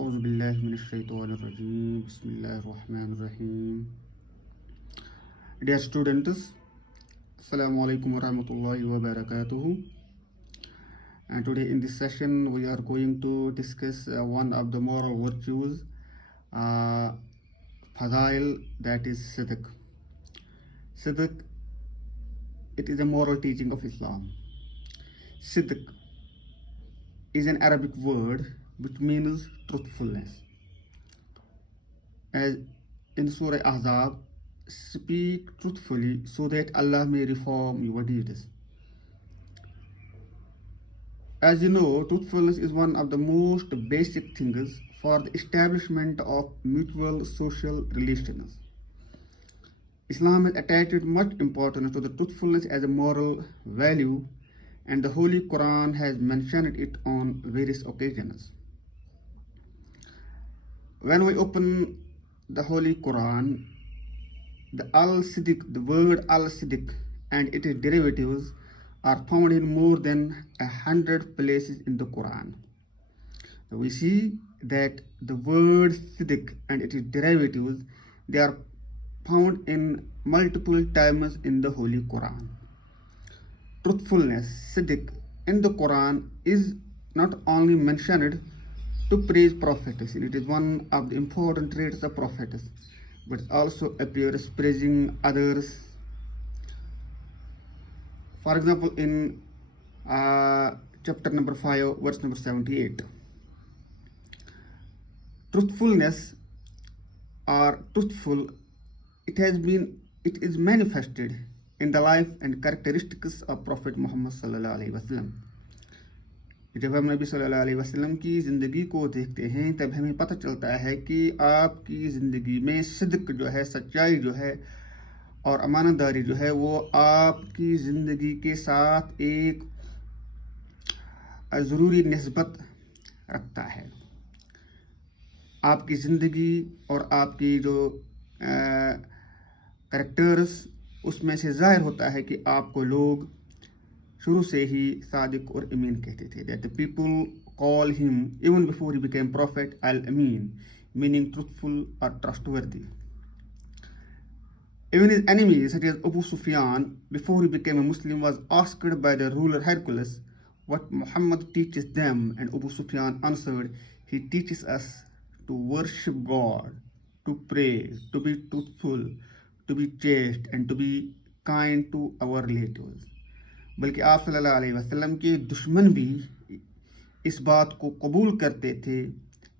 A'udzubillahi minash-shaytanir-rajim. Bismillahir-rahmanir-rahim. Dear students, Assalamu alaikum wa rahmatullahi wa barakatuhu. And today in this session we are going to discuss one of the moral virtues, Fadail, that is Sidq. Sidq, it is a moral teaching of Islam. Sidq is an Arabic word which means truthfulness. As in Surah Ahzab, speak truthfully so that Allah may reform your deeds. As you know, truthfulness is one of the most basic things for the establishment of mutual social relations. Islam has attached much importance to the truthfulness as a moral value, and the Holy Quran has mentioned it on various occasions. When we open the Holy Quran, the word Al-Siddiq and its derivatives are found in more than 100 places in the Quran. So we see that the word Siddiq and its derivatives, they are found in multiple times in the Holy Quran. Truthfulness, Siddiq, in the Quran is not only mentioned to praise prophets, it is one of the important traits of prophets, but also appears praising others. For example, in chapter number 5, verse number 78. Truthfulness or truthful, it is manifested in the life and characteristics of Prophet Muhammad sallallahu alaihi wasallam. जब हम नबी सल्लल्लाहु अलैहि वसल्लम की ज़िंदगी को देखते हैं तब हमें पता चलता है कि आपकी ज़िंदगी में सिद्क जो है, सच्चाई जो है और अमानतदारी जो है वो आपकी ज़िंदगी के साथ एक ज़रूरी निस्बत रखता है। आपकी ज़िंदगी और आपकी जो कैरेक्टर्स, उसमें से ज़ाहिर होता है कि आपको लोग शुरू से ही सादिक और अमीन कहते थे. That the people call him even before he became prophet Al-Amin, meaning truthful or trustworthy. Even his enemies such as Abu Sufyan, before he became a Muslim, was asked by the ruler Hercules what Muhammad teaches them, and Abu Sufyan answered, he teaches us to worship God, to pray, to be truthful, to be chaste, and to be kind to our relatives. बल्कि आप सल्लल्लाहु अलैहि वसल्लम के दुश्मन भी इस बात को कबूल करते थे,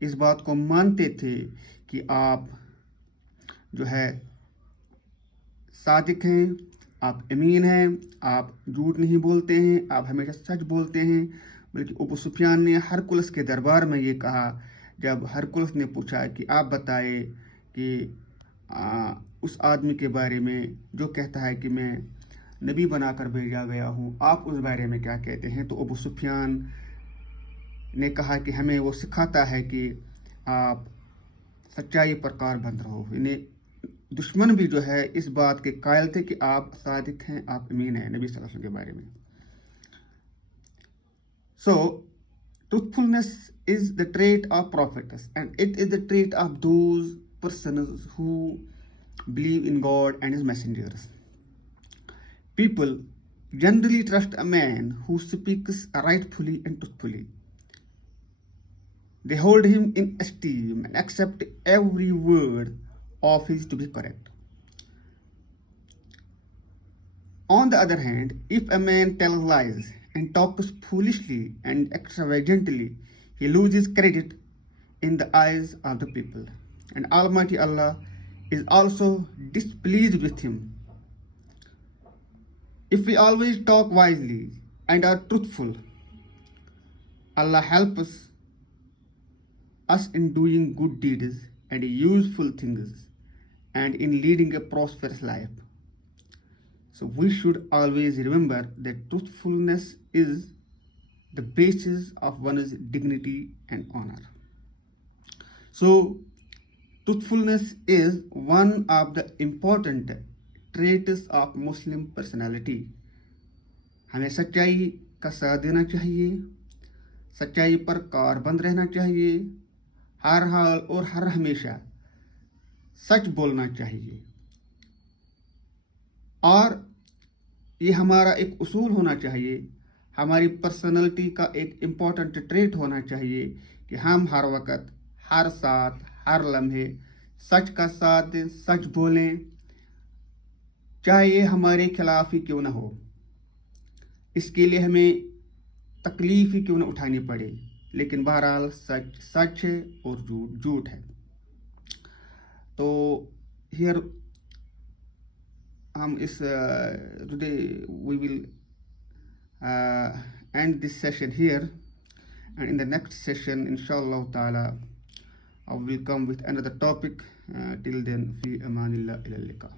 इस बात को मानते थे कि आप जो है सादिक हैं, आप अमीन हैं, आप झूठ नहीं बोलते हैं, आप हमेशा सच बोलते हैं. बल्कि अबू सुफियान ने हरकुलस के दरबार में ये कहा, जब हरकुलस ने पूछा कि आप बताए कि उस आदमी के बारे में जो कहता है कि मैं नबी बनाकर भेजा गया हूँ, आप उस बारे में क्या कहते हैं. तो अबू सुफियान ने कहा कि हमें वो सिखाता है कि आप सच्चाई पर कारबंद रहो. इन्हें दुश्मन भी जो है इस बात के कायल थे कि आप सादिक हैं, आप अमीन हैं नबी सल्लल्लाहु अलैहि वसल्लम के बारे में. So, truthfulness is the trait of prophets, and it is the trait of those persons who believe in God and His messengers. People generally trust a man who speaks rightfully and truthfully. They hold him in esteem and accept every word of his to be correct. On the other hand, if a man tells lies and talks foolishly and extravagantly, he loses credit in the eyes of the people, and Almighty Allah is also displeased with him. If we always talk wisely and are truthful, Allah helps us in doing good deeds and useful things and in leading a prosperous life. So we should always remember that truthfulness is the basis of one's dignity and honor. So truthfulness is one of the important traits of Muslim personality. हमें सच्चाई का साथ देना चाहिए, सच्चाई पर कारबंद रहना चाहिए, हर हाल और हर हमेशा सच बोलना चाहिए। और ये हमारा एक उसूल होना चाहिए, हमारी पर्सनैलिटी का एक इम्पॉर्टेंट ट्रेट होना चाहिए कि हम हर वक्त, हर साथ, हर लम्हे सच का साथ दें, सच बोलें, चाहे ये हमारे खिलाफ ही क्यों ना हो। इसके लिए हमें तकलीफ ही क्यों ना उठानी पड़े, लेकिन बहरहाल सच सच है और झूठ झूठ है। तो हियर हम इस today we will end this session here, and in the next session inshallah ta'ala I will come with another topic. Till then, fi amanillah ila liqa.